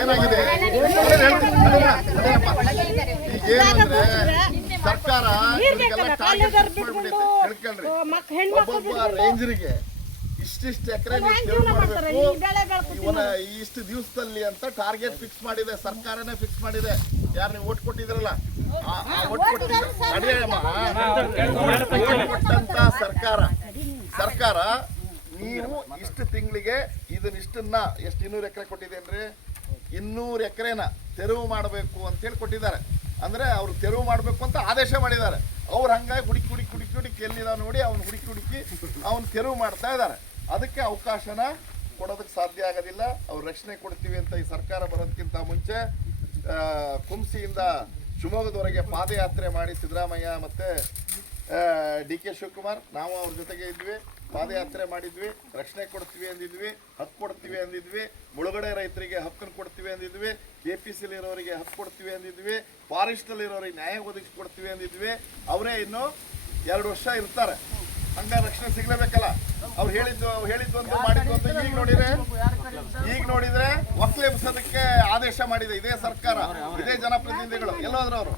ಏನಾಗಿದೆ ಏನಂದ್ರೆ ಸರ್ಕಾರ ಒಬ್ಬೊಬ್ಬ ರೇಂಜರಿಗೆ ಇಷ್ಟಿಷ್ಟು ಎಕರೆ ಇಷ್ಟು ದಿವಸದಲ್ಲಿ ಅಂತ ಟಾರ್ಗೆಟ್ ಫಿಕ್ಸ್ ಮಾಡಿದೆ, ಸರ್ಕಾರನೇ ಫಿಕ್ಸ್ ಮಾಡಿದೆ. ಯಾರು ನೀವು ಓಟ್ ಕೊಟ್ಟಿದ್ರಲ್ಲ ಓಟ್ ಕೊಟ್ಟಂತ ಸರ್ಕಾರ ನೀವು ಇಷ್ಟು ತಿಂಗಳಿಗೆ ಇದನ್ನಿಷ್ಟನ್ನ ಎಷ್ಟು 200 ಎಕರೆ ಕೊಟ್ಟಿದ್ದೇನ್ರಿ, 200 ಎಕರೆನ ತೆರವು ಮಾಡಬೇಕು ಅಂತ ಹೇಳಿ ಕೊಟ್ಟಿದ್ದಾರೆ. ಅಂದ್ರೆ ಅವ್ರು ತೆರವು ಮಾಡಬೇಕು ಅಂತ ಆದೇಶ ಮಾಡಿದ್ದಾರೆ. ಅವ್ರು ಹಂಗಾಗಿ ಹುಡುಕಿ ಎಲ್ಲಿದಾವ ನೋಡಿ ಅವ್ನು ಹುಡುಕಿ ಅವ್ನು ತೆರವು ಮಾಡ್ತಾ ಇದ್ದಾರೆ. ಅದಕ್ಕೆ ಅವಕಾಶನ ಕೊಡೋದಕ್ಕೆ ಸಾಧ್ಯ ಆಗೋದಿಲ್ಲ. ಅವ್ರು ರಕ್ಷಣೆ ಕೊಡ್ತೀವಿ ಅಂತ ಈ ಸರ್ಕಾರ ಬರೋದಕ್ಕಿಂತ ಮುಂಚೆ ಕುಂಸಿಯಿಂದ ಶಿವಮೊಗ್ಗದವರೆಗೆ ಪಾದಯಾತ್ರೆ ಮಾಡಿ ಸಿದ್ದರಾಮಯ್ಯ ಮತ್ತೆ DK ಶಿವಕುಮಾರ್ ನಾವು ಅವ್ರ ಜೊತೆಗೆ ಇದ್ವಿ, ಪಾದಯಾತ್ರೆ ಮಾಡಿದ್ವಿ, ರಕ್ಷಣೆ ಕೊಡ್ತೀವಿ ಅಂದಿದ್ವಿ, ಹಕ್ಕು ಕೊಡ್ತೀವಿ ಅಂದಿದ್ವಿ, ಮುಳುಗಡೆ ರೈತರಿಗೆ ಹಕ್ಕನ್ನು ಕೊಡ್ತೀವಿ ಅಂದಿದ್ವಿ, APCಲಿ ಇರೋರಿಗೆ ಹಕ್ಕು ಕೊಡ್ತೀವಿ ಅಂದಿದ್ವಿ, ಫಾರೆಸ್ಟಲ್ಲಿ ಇರೋರಿಗೆ ನ್ಯಾಯ ಒದಗಿಸ್ಕೊಡ್ತೀವಿ ಅಂದಿದ್ವಿ. ಅವರೇ ಇನ್ನು 2 ವರ್ಷ ಇರ್ತಾರೆ, ಹಂಗ ರಕ್ಷಣೆ ಸಿಗ್ಲೇಬೇಕಲ್ಲ. ಅವ್ರು ಹೇಳಿದ್ದು ಒಂದು ಮಾಡಿದ್ದು ಅಂತ ಈಗ ನೋಡಿದ್ರೆ ಒಕ್ಕಲೆಬ್ಸೋದಕ್ಕೆ ಆದೇಶ ಮಾಡಿದೆ ಇದೇ ಸರ್ಕಾರ, ಇದೇ ಜನಪ್ರತಿನಿಧಿಗಳು. ಎಲ್ಲೋದ್ರು ಅವರು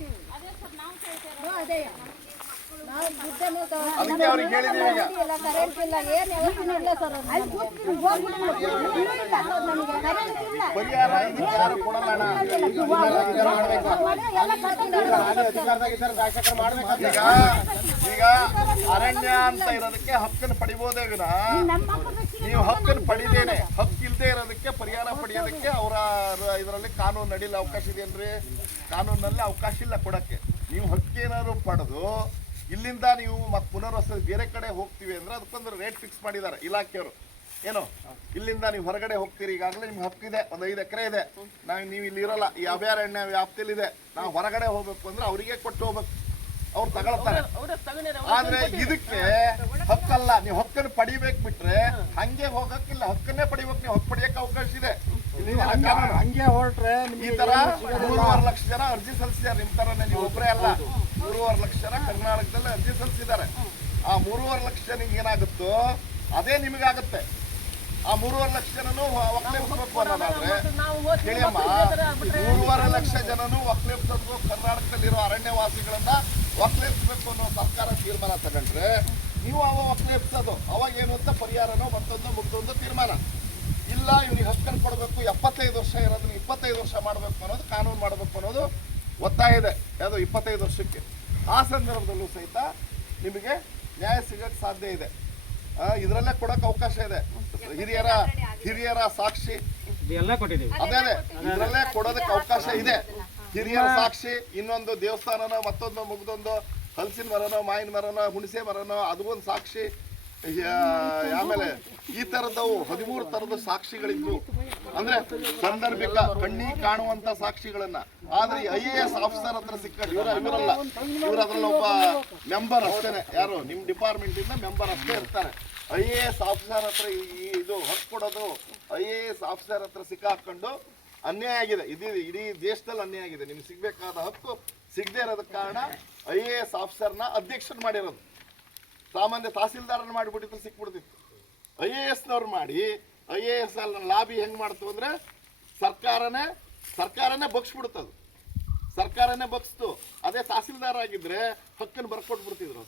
ಅದಕ್ಕೆ ಅವ್ರಿಗೆ ಹೇಳಿದೀವಿ. ಈಗ ಪರಿಹಾರ ಯಾರು ಕೊಡೋಣ, ಈಗ ಅರಣ್ಯ ಅಂತ ಇರೋದಕ್ಕೆ ಹಕ್ಕನ್ನು ಪಡಿಬೋದೇ ವಿನ ನೀವು ಹಕ್ಕನ್ನು ಪಡಿದೇನೆ ಹಕ್ಕು ಇಲ್ಲದೆ ಇರೋದಕ್ಕೆ ಪರಿಹಾರ ಪಡೆಯೋದಕ್ಕೆ ಅವರ ಇದರಲ್ಲಿ ಕಾನೂನು ನಡೀಲಿ ಅವಕಾಶ ಇದೆಯಲ್ರಿ. ಕಾನೂನಲ್ಲಿ ಅವಕಾಶ ಇಲ್ಲ ಕೊಡಕ್ಕೆ. ನೀವು ಹಕ್ಕೇನಾದ್ರು ಪಡೆದು ಇಲ್ಲಿಂದ ನೀವು ಮತ್ತೆ ಪುನರ್ವಸತಿ ಬೇರೆ ಕಡೆ ಹೋಗ್ತೀವಿ ಅಂದ್ರೆ ಅದಕ್ಕೊಂದು ರೇಟ್ ಫಿಕ್ಸ್ ಮಾಡಿದ್ದಾರೆ ಇಲಾಖೆಯವರು. ಏನು ಇಲ್ಲಿಂದ ನೀವು ಹೊರಗಡೆ ಹೋಗ್ತೀರಿ, ಈಗಾಗಲೇ ನಿಮ್ಗೆ ಹಕ್ಕಿದೆ, ಒಂದು 5 ಎಕರೆ ಇದೆ, ನೀವು ಇಲ್ಲಿ ಇರೋಲ್ಲ, ಈ ಅಭಯಾರಣ್ಯ ವ್ಯಾಪ್ತಿಯಲ್ಲಿದೆ, ನಾವು ಹೊರಗಡೆ ಹೋಗ್ಬೇಕು ಅಂದ್ರೆ ಅವರಿಗೆ ಕೊಟ್ಟು ಹೋಗ್ಬೇಕು, ಅವ್ರು ತಗೊಳ್ತಾರೆ. ಆದ್ರೆ ಇದಕ್ಕೆ ಹಕ್ಕಲ್ಲ. ನೀವು ಹಕ್ಕನ್ನು ಪಡಿಬೇಕು ಬಿಟ್ರೆ ಹಂಗೆ ಹೋಗಕ್ಕಿಲ್ಲ, ಹಕ್ಕನ್ನೇ ಪಡಿಬೇಕು. ನೀವು ಹಕ್ಕು ಪಡಿಯಕ್ಕೆ ಅವಕಾಶ ಇದೆ. ಹಂಗೆ ಹೊರಟ್ರೆ ಈ ತರ 3.5 ಲಕ್ಷ ಜನ ಅರ್ಜಿ ಸಲ್ಲಿಸಿದ್ದಾರೆ. ನಿಮ್ ತರನೇ ನೀವು ಒಬ್ಬರೇ ಅಲ್ಲ, 3.5 ಲಕ್ಷ ಜನ ಕರ್ನಾಟಕದಲ್ಲಿ ಅರ್ಜಿ ಸಲ್ಲಿಸಿದ್ದಾರೆ. ಆ 3.5 ಲಕ್ಷ ಜನಿಗೆ ಏನಾಗುತ್ತೋ ಅದೇ ನಿಮಗಾಗುತ್ತೆ. ಆ 3.5 ಲಕ್ಷ ಜನನು ಒಕ್ಕಲೆಬ್ಸಬೇಕು ಅನ್ನೋದಾದ್ರೆ ಕೇಳಿಯಮ್ಮ, 3.5 ಲಕ್ಷ ಜನನು ಒಕ್ಕಲೆಬ್ಸಬೇಕು, ಕರ್ನಾಟಕದಲ್ಲಿರೋ ಅರಣ್ಯವಾಸಿಗಳನ್ನ ಒಕ್ಕಲೆಬ್ಸಬೇಕು ಅನ್ನೋ ಸರ್ಕಾರ ತೀರ್ಮಾನ ತಗೊಂಡ್ರೆ ನೀವು ಒಕ್ಕಲೆಬ್ಸೋದು ಅವಾಗ ಏನು ಅಂತ ಪರಿಹಾರನೋ ಮತ್ತೊಂದು ತೀರ್ಮಾನ ಇಲ್ಲ. ಇವ್ನಿಗೆ ಹಕ್ಕನ್ನು ಕೊಡಬೇಕು, 75 ವರ್ಷ ಇರೋದನ್ನ 25 ವರ್ಷ ಮಾಡಬೇಕು ಅನ್ನೋದು ಕಾನೂನು ಮಾಡಬೇಕು ಅನ್ನೋದು ಒತ್ತಾಯ ಇದೆ. ಯಾವುದು 25 ವರ್ಷಕ್ಕೆ. ಆ ಸಂದರ್ಭದಲ್ಲೂ ಸಹಿತ ನಿಮಗೆ ನ್ಯಾಯ ಸಿಗಕ್ಕೆ ಸಾಧ್ಯ ಇದೆ. ಇದರಲ್ಲೇ ಕೊಡಕ್ಕೆ ಅವಕಾಶ ಇದೆ. ಹಿರಿಯರ ಸಾಕ್ಷಿ ಅದೇ ಇದರಲ್ಲೇ ಕೊಡೋದಕ್ಕೆ ಅವಕಾಶ ಇದೆ. ಹಿರಿಯರ ಸಾಕ್ಷಿ, ಇನ್ನೊಂದು ದೇವಸ್ಥಾನನೋ ಮತ್ತೊಂದು ಮುಗ್ದೊಂದು ಹಲಸಿನ ಮರನೋ ಮಾವಿನ ಮರನೋ ಹುಣಸೆ ಮರನೋ ಅದು ಒಂದು ಸಾಕ್ಷಿ. ಆಮೇಲೆ ಈ ತರದವು 13 ತರದ ಸಾಕ್ಷಿಗಳಿದ್ವು. ಅಂದ್ರೆ ಸಂದರ್ಭಿಕ ಕಣ್ಣಿಗೆ ಕಾಣುವಂತ ಸಾಕ್ಷಿಗಳನ್ನ. ಆದ್ರೆ IAS ಆಫೀಸರ್ ಹತ್ರ ಸಿಕ್ಕ ಇವರಲ್ಲ, ಇವ್ರ ಅದ್ರಲ್ಲಿ ಒಬ್ಬ ಮೆಂಬರ್ ಅಷ್ಟೇನೆ. ಯಾರು ನಿಮ್ ಡಿಪಾರ್ಟ್ಮೆಂಟ್ ಇಂದ ಮೆಂಬರ್ ಅಷ್ಟೇ ಇರ್ತಾರೆ. IAS ಆಫೀಸರ್ ಹತ್ರ ಇದು ಹಕ್ಕು ಕೊಡೋದು IAS ಆಫೀಸರ್ ಹತ್ರ ಸಿಕ್ಕಾಕೊಂಡು ಅನ್ಯಾಯ ಆಗಿದೆ. ಇಡೀ ದೇಶದಲ್ಲಿ ಅನ್ಯಾಯ ಆಗಿದೆ. ನಿಮ್ಗೆ ಸಿಗ್ಬೇಕಾದ ಹಕ್ಕು ಸಿಗದೆ ಇರೋದಕ್ಕೆ ಕಾರಣ IAS ಆಫೀಸರ್ನ ಅಧ್ಯಕ್ಷನ್ ಮಾಡಿರೋದು. ಸಾಮಾನ್ಯ ತಹಸೀಲ್ದಾರನ್ನ ಮಾಡಿಬಿಟ್ಟಿದ್ರೆ ಸಿಕ್ಬಿಡ್ತಿತ್ತು. IASನವ್ರು ಮಾಡಿ IAS ಅಲ್ಲಿ ಲಾಬಿ ಹೆಂಗ್ ಮಾಡ್ತು ಅಂದ್ರೆ ಸರ್ಕಾರನೇ ಬಗ್ಸ್ಬಿಡುತ್ತದು. ಸರ್ಕಾರನೇ ಬಗ್ಸ್ತು. ಅದೇ ತಹಸೀಲ್ದಾರ್ ಆಗಿದ್ರೆ ಹಕ್ಕನ್ನು ಬರ್ಕೊಟ್ಬಿಡ್ತಿದ್ರು.